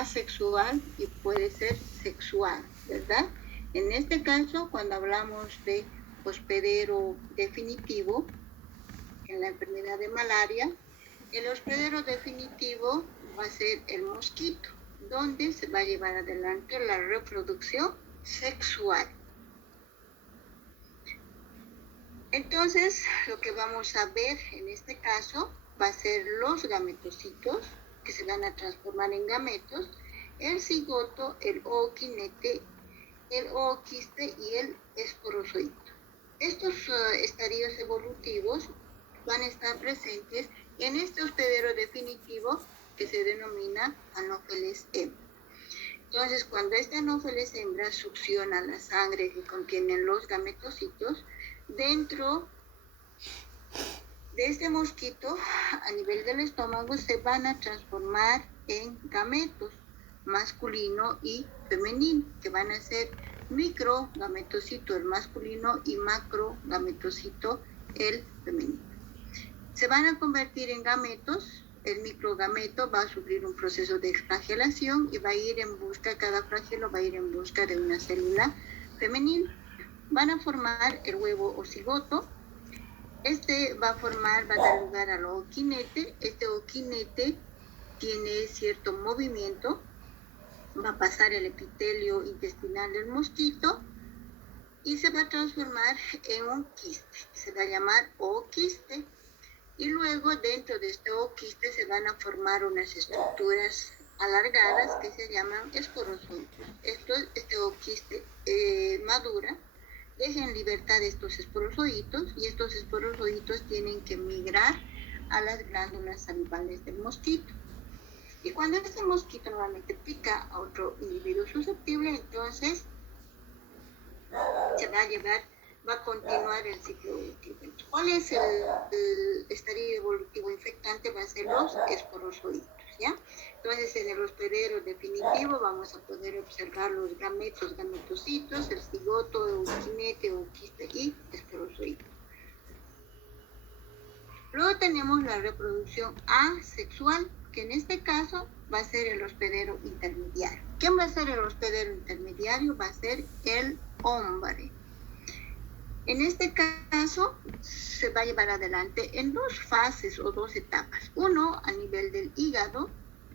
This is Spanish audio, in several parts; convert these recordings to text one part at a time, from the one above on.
asexual y puede ser sexual, ¿verdad? En este caso, cuando hablamos de hospedero definitivo en la enfermedad de malaria, el hospedero definitivo va a ser el mosquito, donde se va a llevar adelante la reproducción sexual. Entonces, lo que vamos a ver en este caso va a ser los gametocitos, que se van a transformar en gametos, el cigoto, el ooquinete, el ooquiste y el esporozoito. Estos estadios evolutivos van a estar presentes en este hospedero definitivo que se denomina Anopheles hembra. Entonces, cuando esta Anopheles hembra succiona la sangre que contienen los gametocitos, dentro de este mosquito, a nivel del estómago, se van a transformar en gametos masculino y femenino, que van a ser microgametocito el masculino y macrogametocito el femenino. Se van a convertir en gametos. El microgameto va a sufrir un proceso de flagelación y va a ir en busca, cada flagelo va a ir en busca de una célula femenina. Van a formar el huevo o cigoto. Este va a dar lugar al ooquinete. Este ooquinete tiene cierto movimiento, va a pasar el epitelio intestinal del mosquito y se va a transformar en un quiste, que se va a llamar ooquiste. Y luego dentro de este ooquiste se van a formar unas estructuras alargadas que se llaman esporozoitos. Este ooquiste madura, deja en libertad estos esporozoitos y estos esporozoitos tienen que migrar a las glándulas salivales del mosquito. Y cuando este mosquito nuevamente pica a otro individuo susceptible, entonces se va a continuar el ciclo evolutivo. ¿Cuál es el estadio evolutivo infectante? Va a ser los esporozoitos, ¿ya? Entonces, en el hospedero definitivo vamos a poder observar los gametos, gametocitos, el cigoto, ooquinete, ooquiste y esporozoito. Luego tenemos la reproducción asexual, que en este caso va a ser el hospedero intermediario. ¿Quién va a ser el hospedero intermediario? Va a ser el hombre. En este caso se va a llevar adelante en dos fases o dos etapas. Uno, a nivel del hígado,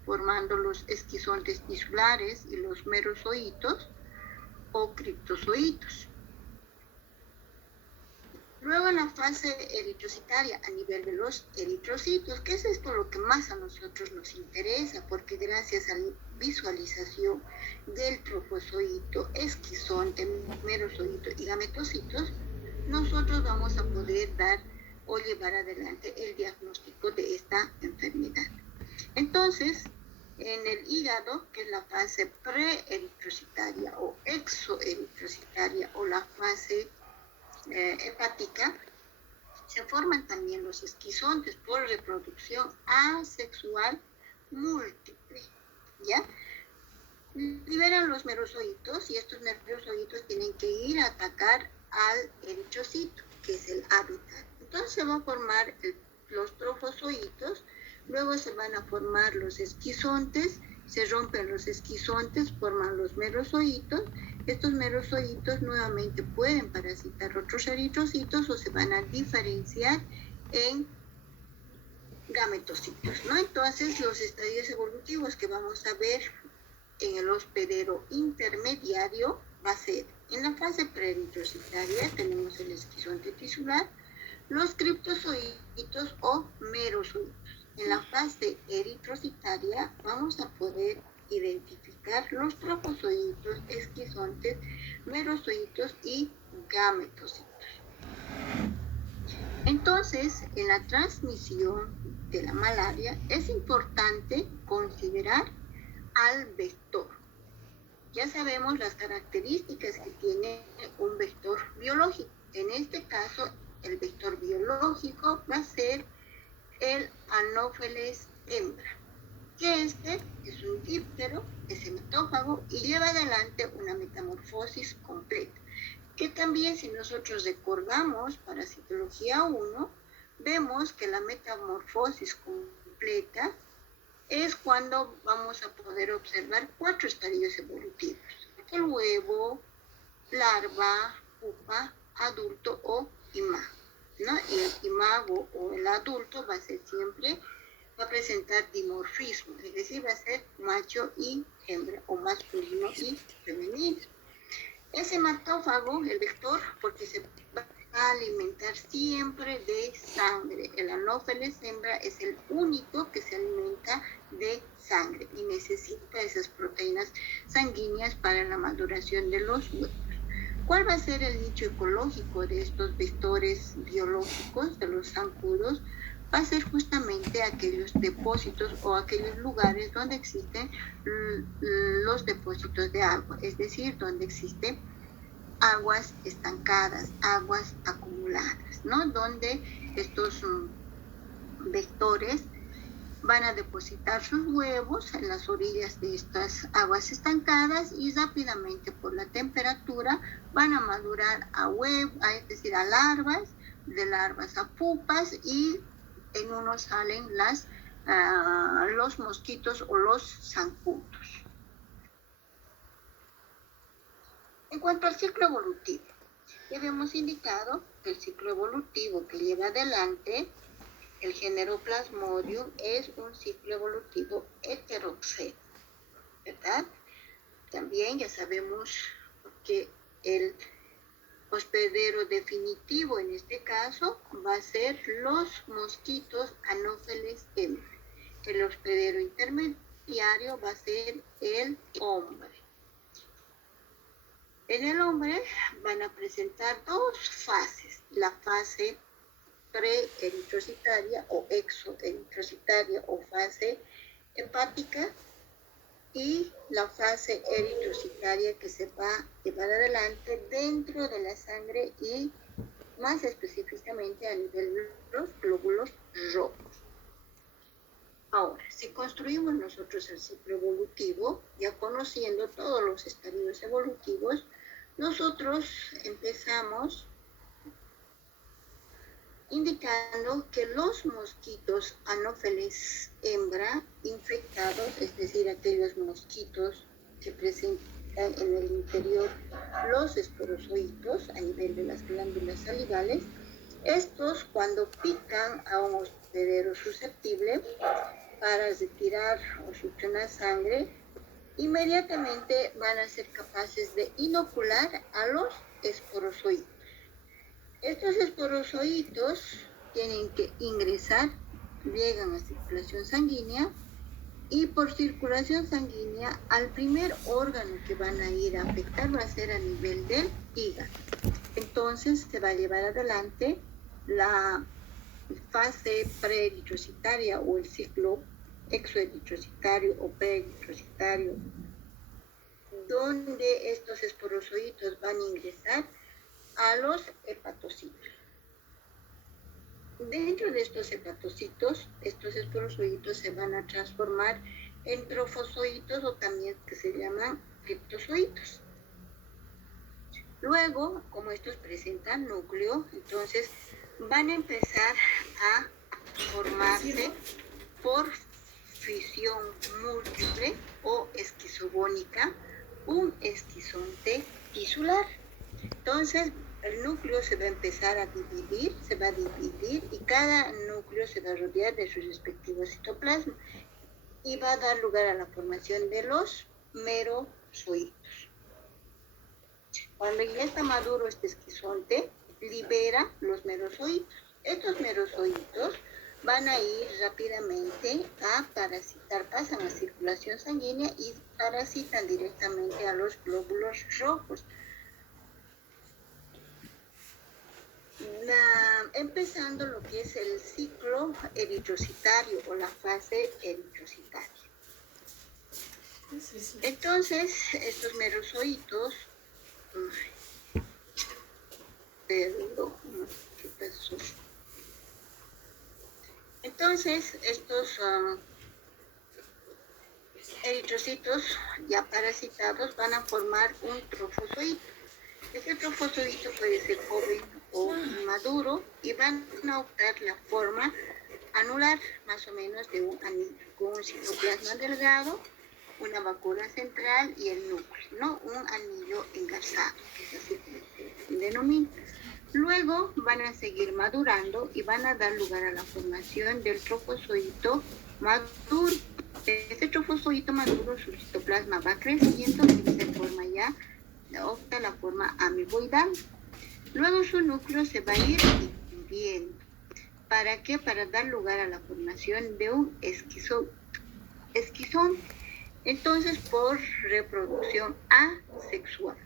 formando los esquizontes tisulares y los merozoitos o criptozoitos. Luego en la fase eritrocitaria, a nivel de los eritrocitos, que es esto lo que más a nosotros nos interesa, porque gracias a la visualización del trofozoito, esquizonte, merozoito y gametocitos, nosotros vamos a poder dar o llevar adelante el diagnóstico de esta enfermedad. Entonces, en el hígado, que es la fase preeritrocitaria o exoeritrocitaria o la fase hepática, se forman también los esquizontes por reproducción asexual múltiple, ¿ya? Liberan los merozoitos y estos merozoitos tienen que ir a atacar al eritrocito, que es el hábitat. Entonces se van a formar los trofozoitos, luego se van a formar los esquizontes, se rompen los esquizontes, forman los merozoitos. Estos merozoitos nuevamente pueden parasitar otros eritrocitos o se van a diferenciar en gametocitos, ¿no? Entonces los estadios evolutivos que vamos a ver en el hospedero intermediario va a ser en la fase preeritrocitaria, tenemos el esquizonte tisular, los criptozoitos o merozoitos. En la fase eritrocitaria vamos a poder identificar los trofozoitos, esquizontes, merozoitos y gametocitos. Entonces, en la transmisión de la malaria es importante considerar al vector. Ya sabemos las características que tiene un vector biológico. En este caso, el vector biológico va a ser el Anopheles hembra, que este es un díptero, es hematófago y lleva adelante una metamorfosis completa, que también si nosotros recordamos Parasitología 1, vemos que la metamorfosis completa es cuando vamos a poder observar 4 estadios evolutivos: el huevo, larva, pupa, adulto o imago, ¿no? Y el imago o el adulto va a presentar dimorfismo, es decir, va a ser macho y hembra, o masculino y femenino. Es hematófago, el vector, porque se va a alimentar siempre de sangre. El Anopheles hembra es el único que se alimenta de sangre y necesita esas proteínas sanguíneas para la maduración de los huevos. ¿Cuál va a ser el nicho ecológico de estos vectores biológicos, de los zancudos? Va a ser justamente aquellos depósitos o aquellos lugares donde existen los depósitos de agua, es decir, donde existen aguas estancadas, aguas acumuladas, ¿no? Donde estos vectores van a depositar sus huevos en las orillas de estas aguas estancadas y rápidamente por la temperatura van a madurar a huevos, es decir, a larvas, de larvas a pupas, y en uno salen los mosquitos o los zancudos. En cuanto al ciclo evolutivo, ya habíamos indicado que el ciclo evolutivo que lleva adelante el género Plasmodium es un ciclo evolutivo heteroxeno, ¿verdad? También ya sabemos que el hospedero definitivo en este caso va a ser los mosquitos Anopheles hembra. El hospedero intermediario va a ser el hombre. En el hombre van a presentar 2 fases: la fase preeritrocitaria o exoeritrocitaria o fase hepática, y la fase eritrocitaria que se va a llevar adelante dentro de la sangre y más específicamente a nivel de los glóbulos rojos. Ahora, si construimos nosotros el ciclo evolutivo, ya conociendo todos los estadios evolutivos, nosotros empezamos indicando que los mosquitos Anopheles hembra infectados, es decir, aquellos mosquitos que presentan en el interior los esporozoitos a nivel de las glándulas salivales, estos cuando pican a un hospedero susceptible para retirar o succionar sangre, inmediatamente van a ser capaces de inocular a los esporozoitos. Estos esporozoitos tienen que ingresar, llegan a circulación sanguínea, y por circulación sanguínea al primer órgano que van a ir a afectar va a ser a nivel del hígado. Entonces se va a llevar adelante la fase preeritrocitaria o el ciclo exoeritrocitario o preeritrocitario, donde estos esporozoitos van a ingresar a los hepatocitos. Dentro de estos hepatocitos, estos esporozoitos se van a transformar en trofozoitos, o también que se llaman criptozoitos. Luego, como estos presentan núcleo, entonces van a empezar a formarse por fisión múltiple o esquizogónica un esquizonte tisular. Entonces, el núcleo se va a empezar a dividir, y cada núcleo se va a rodear de su respectivo citoplasma y va a dar lugar a la formación de los merozoitos. Cuando ya está maduro este esquizonte, libera los merozoitos. Estos merozoitos van a ir rápidamente a parasitar, pasan a circulación sanguínea y parasitan directamente a los glóbulos rojos. Empezando lo que es el ciclo eritrocitario o la fase eritrocitaria. Entonces, estos merozoitos, entonces estos eritrocitos ya parasitados van a formar un trofozoito. Este trofozoito puede ser joven o maduro y van a optar la forma anular más o menos de un anillo, con un citoplasma delgado, una vacuola central y el núcleo, ¿no? Un anillo engarzado, que es así como se denomina. Luego van a seguir madurando y van a dar lugar a la formación del trofozoito maduro. Este trofozoito maduro, su citoplasma va creciendo y se forma ya, opta la forma amiboidal. Luego su núcleo se va a ir dividiendo. ¿Para qué? Para dar lugar a la formación de un esquizón. Entonces, por reproducción asexual.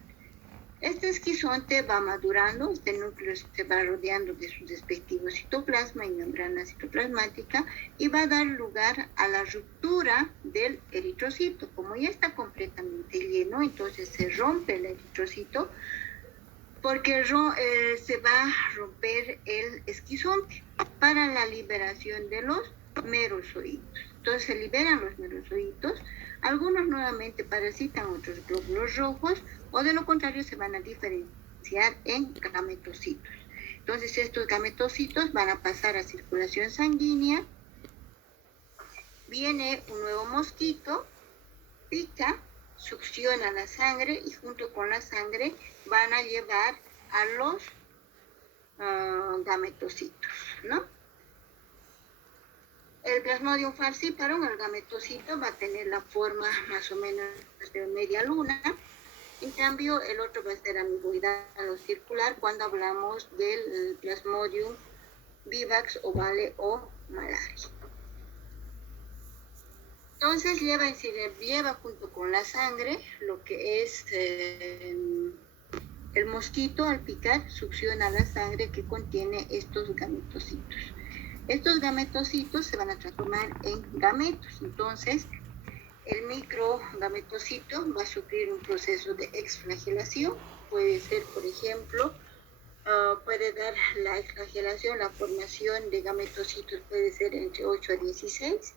Este esquizonte va madurando, este núcleo se va rodeando de su respectivo citoplasma y membrana citoplasmática y va a dar lugar a la ruptura del eritrocito. Como ya está completamente lleno, entonces se rompe el eritrocito porque se va a romper el esquizonte para la liberación de los merozoitos. Entonces se liberan los merozoitos, algunos nuevamente parasitan otros glóbulos rojos o de lo contrario se van a diferenciar en gametocitos. Entonces estos gametocitos van a pasar a circulación sanguínea, viene un nuevo mosquito, pica, succiona la sangre y junto con la sangre van a llevar a los gametocitos, ¿no? El Plasmodium falciparum, el gametocito, va a tener la forma más o menos de media luna. En cambio, el otro va a ser amiboidal o circular cuando hablamos del Plasmodium vivax, ovale o malaria. Entonces lleva junto con la sangre lo que es el mosquito al picar, succiona la sangre que contiene estos gametocitos. Estos gametocitos se van a transformar en gametos. Entonces, el microgametocito va a sufrir un proceso de exflagelación. Puede ser, por ejemplo, puede dar la exflagelación, la formación de gametocitos puede ser entre 8 a 16.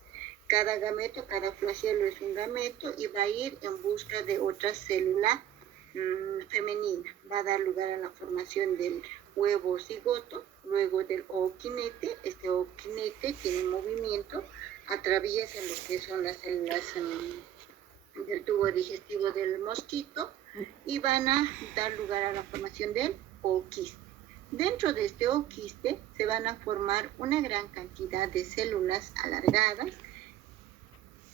Cada gameto, cada flagelo es un gameto y va a ir en busca de otra célula femenina. Va a dar lugar a la formación del huevo cigoto, luego del ooquinete. Este ooquinete tiene movimiento, atraviesa lo que son las células del tubo digestivo del mosquito y van a dar lugar a la formación del ooquiste. Dentro de este ooquiste se van a formar una gran cantidad de células alargadas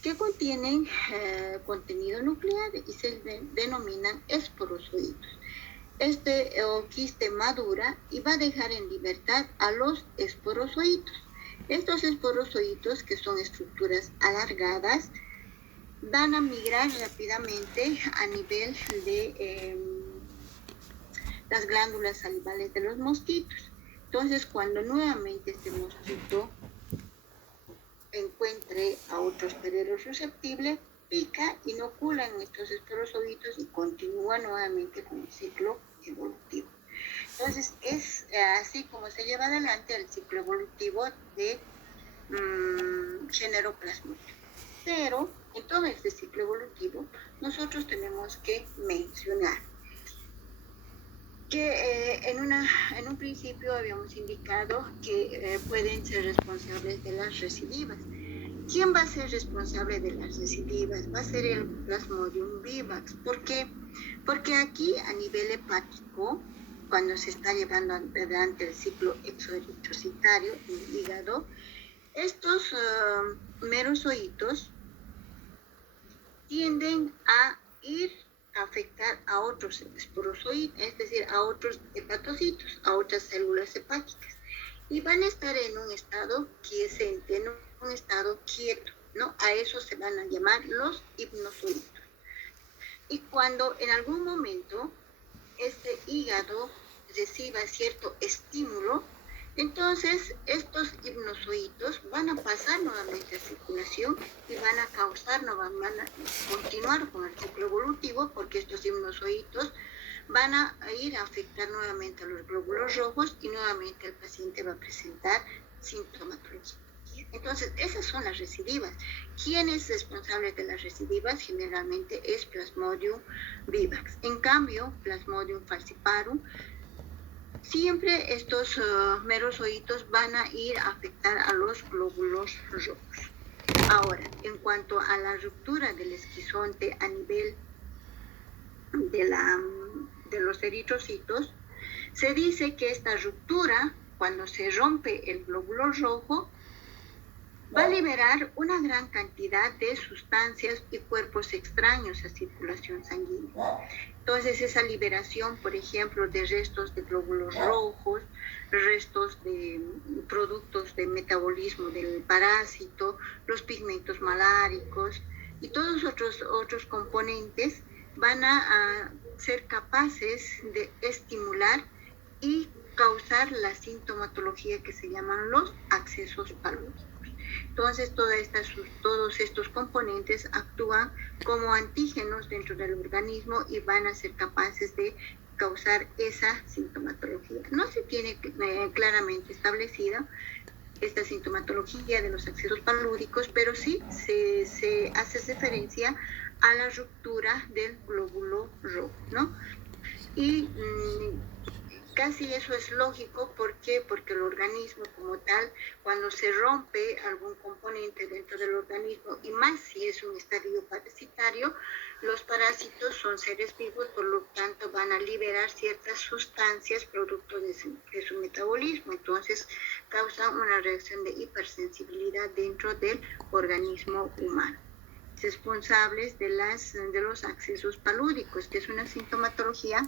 que contienen contenido nuclear y se denominan esporozoitos. Este ooquiste madura y va a dejar en libertad a los esporozoitos. Estos esporozoitos, que son estructuras alargadas, van a migrar rápidamente a nivel de las glándulas salivales de los mosquitos. Entonces, cuando nuevamente este mosquito encuentre a otro hospedero susceptible, pica, inocula en estos esporozoitos y continúa nuevamente con el ciclo evolutivo. Entonces, es así como se lleva adelante el ciclo evolutivo de género Plasmodium. Pero en todo este ciclo evolutivo, nosotros tenemos que mencionar que en un principio habíamos indicado que pueden ser responsables de las recidivas. ¿Quién va a ser responsable de las recidivas? Va a ser el Plasmodium vivax. ¿Por qué? Porque aquí a nivel hepático, cuando se está llevando adelante el ciclo exoeritrocitario, el hígado, estos merozoitos tienden a ir a afectar a otros esporozoitos, es decir, a otros hepatocitos, a otras células hepáticas. Y van a estar en un estado quiescente, en un estado quieto, ¿no? A eso se van a llamar los hipnozoitos. Y cuando en algún momento este hígado reciba cierto estímulo, entonces estos hipnozoitos van a pasar nuevamente a circulación y van a continuar con el ciclo evolutivo, porque estos hipnozoitos van a ir a afectar nuevamente a los glóbulos rojos y nuevamente el paciente va a presentar sintomatología. Entonces, esas son las recidivas. ¿Quién es responsable de las recidivas? Generalmente es Plasmodium vivax. En cambio, Plasmodium falciparum siempre estos merosocitos van a ir a afectar a los glóbulos rojos. Ahora, en cuanto a la ruptura del esquizonte a nivel de los eritrocitos, se dice que esta ruptura, cuando se rompe el glóbulo rojo, va a liberar una gran cantidad de sustancias y cuerpos extraños a circulación sanguínea. Entonces, esa liberación, por ejemplo, de restos de glóbulos rojos, restos de productos de metabolismo del parásito, los pigmentos maláricos y todos otros componentes van a ser capaces de estimular y causar la sintomatología que se llaman los accesos palúdicos. Entonces, todos estos componentes actúan como antígenos dentro del organismo y van a ser capaces de causar esa sintomatología. No se tiene claramente establecida esta sintomatología de los accesos palúdicos, pero sí se hace referencia a la ruptura del glóbulo rojo, ¿no? Y casi eso es lógico, ¿por qué? Porque el organismo como tal, cuando se rompe algún componente dentro del organismo, y más si es un estadio parasitario, los parásitos son seres vivos, por lo tanto van a liberar ciertas sustancias producto de su metabolismo, entonces causan una reacción de hipersensibilidad dentro del organismo humano. Responsables de los accesos palúdicos, que es una sintomatología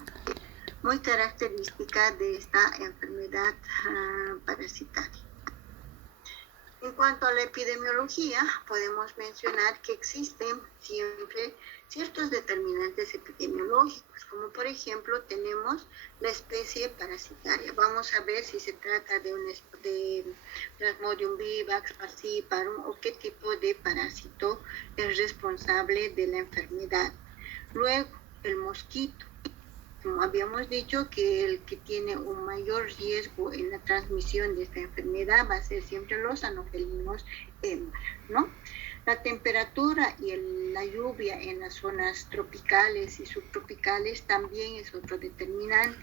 muy característica de esta enfermedad parasitaria. En cuanto a la epidemiología, podemos mencionar que existen siempre ciertos determinantes epidemiológicos, como por ejemplo tenemos la especie parasitaria. Vamos a ver si se trata de Plasmodium vivax, falciparum o qué tipo de parásito es responsable de la enfermedad. Luego, el mosquito. Como habíamos dicho, que el que tiene un mayor riesgo en la transmisión de esta enfermedad va a ser siempre los anofelinos hembra, ¿no? La temperatura y la lluvia en las zonas tropicales y subtropicales también es otro determinante,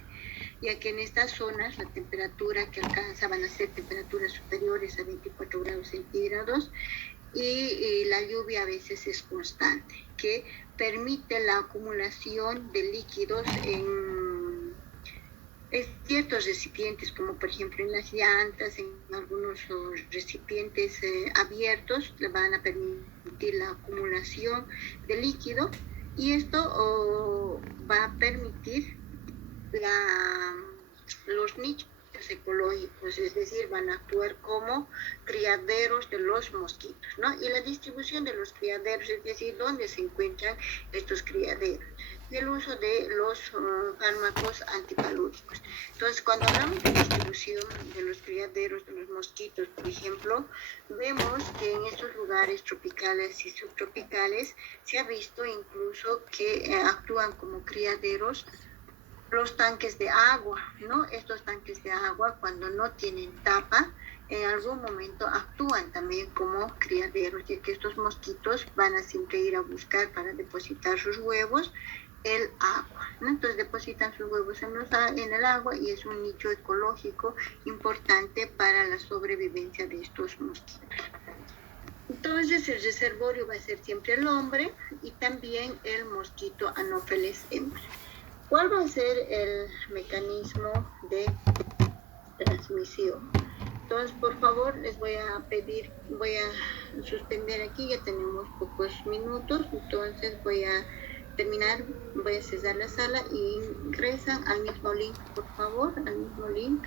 ya que en estas zonas la temperatura que alcanza van a ser temperaturas superiores a 24 grados centígrados y la lluvia a veces es constante, que permite la acumulación de líquidos en ciertos recipientes, como por ejemplo en las llantas, en algunos recipientes abiertos, le van a permitir la acumulación de líquido y esto va a permitir los nichos ecológicos, es decir, van a actuar como criaderos de los mosquitos, ¿no? Y la distribución de los criaderos, es decir, dónde se encuentran estos criaderos. Y el uso de los fármacos antipalúdicos. Entonces, cuando hablamos de distribución de los criaderos de los mosquitos, por ejemplo, vemos que en estos lugares tropicales y subtropicales se ha visto incluso que actúan como criaderos los tanques de agua, ¿no? Estos tanques de agua, cuando no tienen tapa, en algún momento actúan también como criaderos, ya que estos mosquitos van a siempre ir a buscar para depositar sus huevos el agua, ¿no? Entonces depositan sus huevos en el agua y es un nicho ecológico importante para la sobrevivencia de estos mosquitos. Entonces el reservorio va a ser siempre el hombre y también el mosquito Anopheles hembra. ¿Cuál va a ser el mecanismo de transmisión? Entonces, por favor, les voy a pedir, voy a suspender aquí, ya tenemos pocos minutos, entonces voy a terminar, voy a cesar la sala y ingresan al mismo link, por favor, al mismo link.